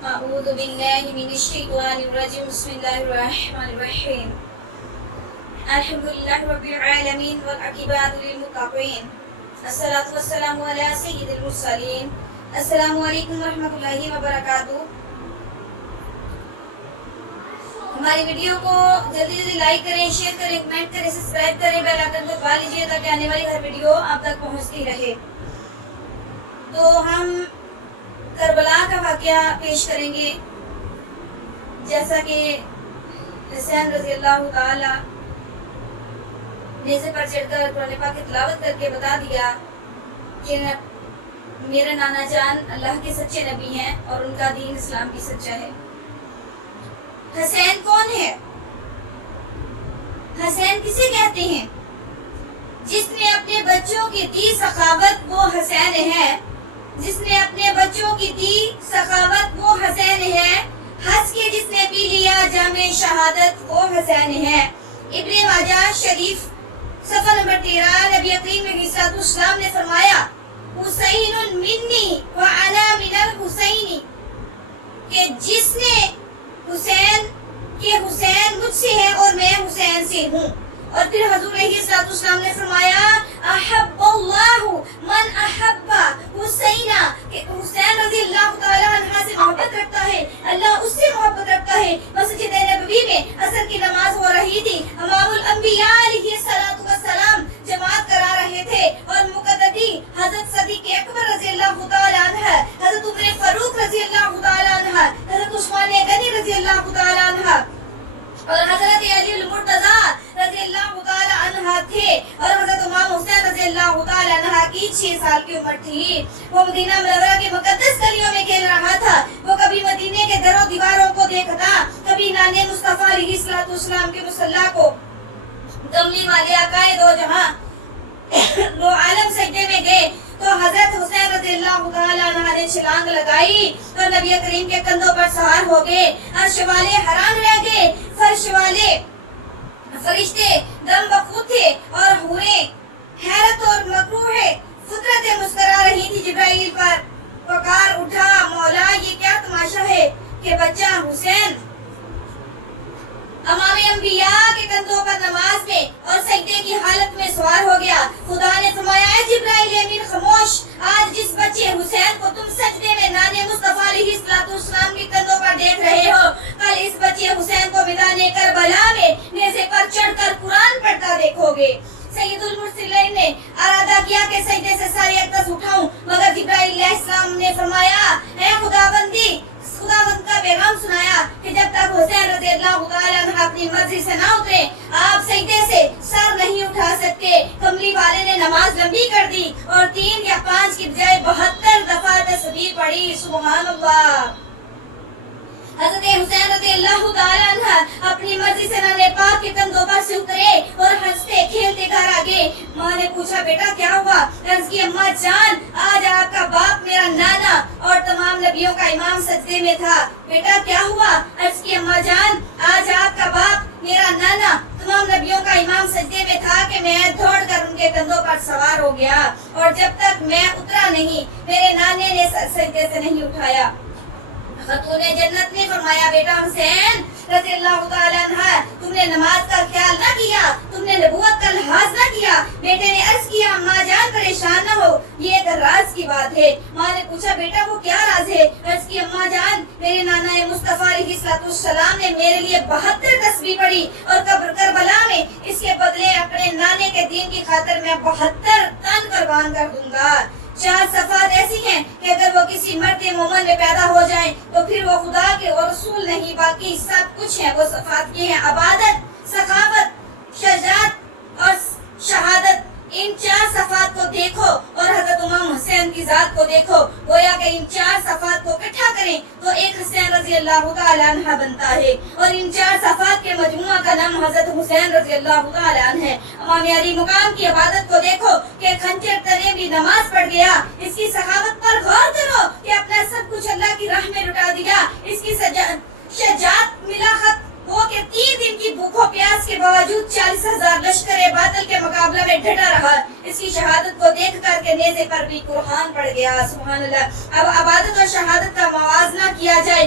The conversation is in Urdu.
أعوذ بالله من الشيطان الرجيم بسم الله الرحمن الرحيم الحمد لله رب العالمين والعاقبة للمتقين الصلاة والسلام على سيد المرسلين السلام علیکم ورحمۃ اللہ وبرکاتہ۔ ہماری ویڈیو کو جلدی جلدی لائک کریں، شیئر کریں، کمنٹ کریں، سبسکرائب کریں، بیل آئکن کو دبا لیجیے تاکہ آنے والی ہر ویڈیو آپ تک پہنچتی رہے۔ تو ہم کربلا کا واقعہ پیش کریں گے، جیسا کہ حسین رضی اللہ تعالی نیزے پر چڑھ کر قرآن پاک کی تلاوت کر کے بتا دیا کہ میرے نانا جان اللہ کے سچے نبی ہیں اور ان کا دین اسلام کی سچا ہے۔ حسین کون ہے؟ حسین کسے کہتے ہیں؟ جس نے اپنے بچوں کی دی سخاوت وہ حسین ہے، جس نے اپنے بچوں کی دی سخاوت وہ حسین ہے، ہنس کے جس نے پی لیا جام شہادت وہ حسین ہے۔ ابن ماجہ شریف صفحہ نمبر 13 نبی کریم علیہ السلام نے فرمایا حسین منی وانا من الحسین، کہ جس نے حسین مجھ سے ہے اور میں حسین سے ہوں۔ اور پھر حضور علیہ السلام نے فرمایا احب اللہ من احب حسین، کہ حسین رضی اللہ تعالی عنہ سے محبت رکھتا ہے، اللہ اس سے محبت رکھتا ہے۔ مسجد نبوی میں عصر کی نماز ہو رہی تھی، امام الانبیاء علیہ السلام جماعت کرا رہے تھے اور مقتدی حضرت صدیق اکبر رضی اللہ تعالی عنہ، حضرت عمر فاروق رضی اللہ تعالی عنہ، حضرت عثمان غنی رضی اللہ تعالی عنہ اور حضرت علی المرتضی رضی اللہ تعالی عنہ تھے، اور حضرت امام حسین رضی اللہ تعالی عنہ کی 6 سال کی عمر تھی۔ وہ مدینہ منورہ کے مقدس گلیوں میں کھیل رہا تھا، وہ کبھی مدینے کے در و دیواروں کو دیکھتا، کبھی نانے مصطفیٰ علیہ السلام کے مصلی کو۔ کملی والے آقائے دو جہاں دو عالم سجدے میں گئے تو حضرت حسین رضی اللہ تعالی عنہ نے چھلانگ لگائی تو نبی کریم کے کندھوں پر سوار ہو گئے۔ عرش والے حیران رہ گئے، فرش والے فرشتے دم بخود تھے اور حوریں حیرت اور مکروہ فطرتیں مسکرا رہی تھی۔ جبرائیل پر پکار اٹھا مولا یہ کیا تماشا ہے کہ بچہ حسین امام انبیاء کے کندھوں پر نماز میں اور سجدے کی حالت میں سوار ہو گیا۔ خدا نے فرمایا اے جبرائیل امین خاموش، آج جس بچے حسین کو تم سجدے میں نانے مصطفیٰ علیہ السلام کے کندھوں پر دیکھ رہے ہو، کل اس بچے حسین کو میدان کربلا میں نیزے پر چڑھ کر قرآن پڑھتا دیکھو گے۔ سید المرسلین نے ارادہ کیا کہ سجدے سے سارے اقدس اٹھاؤں، مگر جبرائیل علیہ السلام نے فرمایا اے خداوند کا پیغام سنایا کہ جب تک حسین رضی اللہ تعالی عنہ اپنی مرضی سے نہ اترے آپ سجدے سے سر نہیں اٹھا سکتے۔ کملی والے نے نماز لمبی کر دی اور 3 یا 5 کی بجائے 72 دفعہ تسبیح پڑھی۔ سبحان اللہ۔ حضرت حسین رضی اللہ تعالی عنہ اپنی مرضی سے نانے پاک کے کندھوں پر سے اترے اور ہنستے کھیلتے گھر آگے۔ ماں نے پوچھا بیٹا کیا ہوا؟ عرض کی اماں جان آج آپ کا باپ میرا نانا اور تمام نبیوں کا امام سجدے میں تھا۔ بیٹا کیا ہوا؟ عرض کی اماں جان آج آپ کا باپ میرا نانا تمام نبیوں کا امام سجدے میں تھا کہ میں دوڑ کر ان کے کندھوں پر سوار ہو گیا اور جب تک میں اترا نہیں میرے نانے نے سجدے سے نہیں اٹھایا۔ خاتون جنت نے فرمایا بیٹا حسین رضی اللہ تعالی عنہ تم نے نماز کا خیال نہ کیا، تم نے نبوت کا لحاظ نہ کیا۔ بیٹے نے عرض کیا اماں جان پریشان نہ ہو، یہ ایک راز کی بات ہے۔ ماں نے پوچھا بیٹا وہ کیا راز ہے؟ عرض کی اماں جان میرے نانا مصطفیٰ علیہ السلام نے میرے لیے 72 تسبیح پڑھی اور کربلا میں اس کے بدلے اپنے نانے کے دین کی خاطر میں 72 تن قربان کر دوں گا۔ 4 صفات ایسی ہیں کہ اگر وہ کسی مرد مومن میں پیدا ہو جائیں تو پھر وہ خدا کے اور رسول نہیں، باقی سب کچھ ہیں۔ وہ صفات یہ ہیں عبادت، سخاوت، شجاعت اور شہادت۔ ان 4 صفات کو دیکھو اور حضرت امام حسین کی ذات کو دیکھو، گویا کہ ان 4 صفات کو اکٹھا کریں تو ایک حسین رضی اللہ تعالی عنہ بنتا ہے، اور ان 4 صفات کے مجموعہ کا نام حضرت حسین رضی اللہ تعالی عنہ ہے۔ امام علی مقام کی عبادت کو دیکھو کہ خنجر تلے بھی نماز پڑھ گیا۔ اس کی سخاوت پر غور کرو کہ اپنا سب کچھ اللہ کی راہ میں لٹا دیا۔ اس کی شجاعت ملا خط وہ کہ 3 دن کی بھوک و پیاس کے باوجود 40,000 لشکر باطل کے مقابلے میں ڈٹا رہا۔ اس کی شہادت کو دیکھ کر کے نیزے پر بھی قرآن پڑھ گیا۔ سبحان اللہ۔ اب عبادت اور شہادت کا موازنہ کیا جائے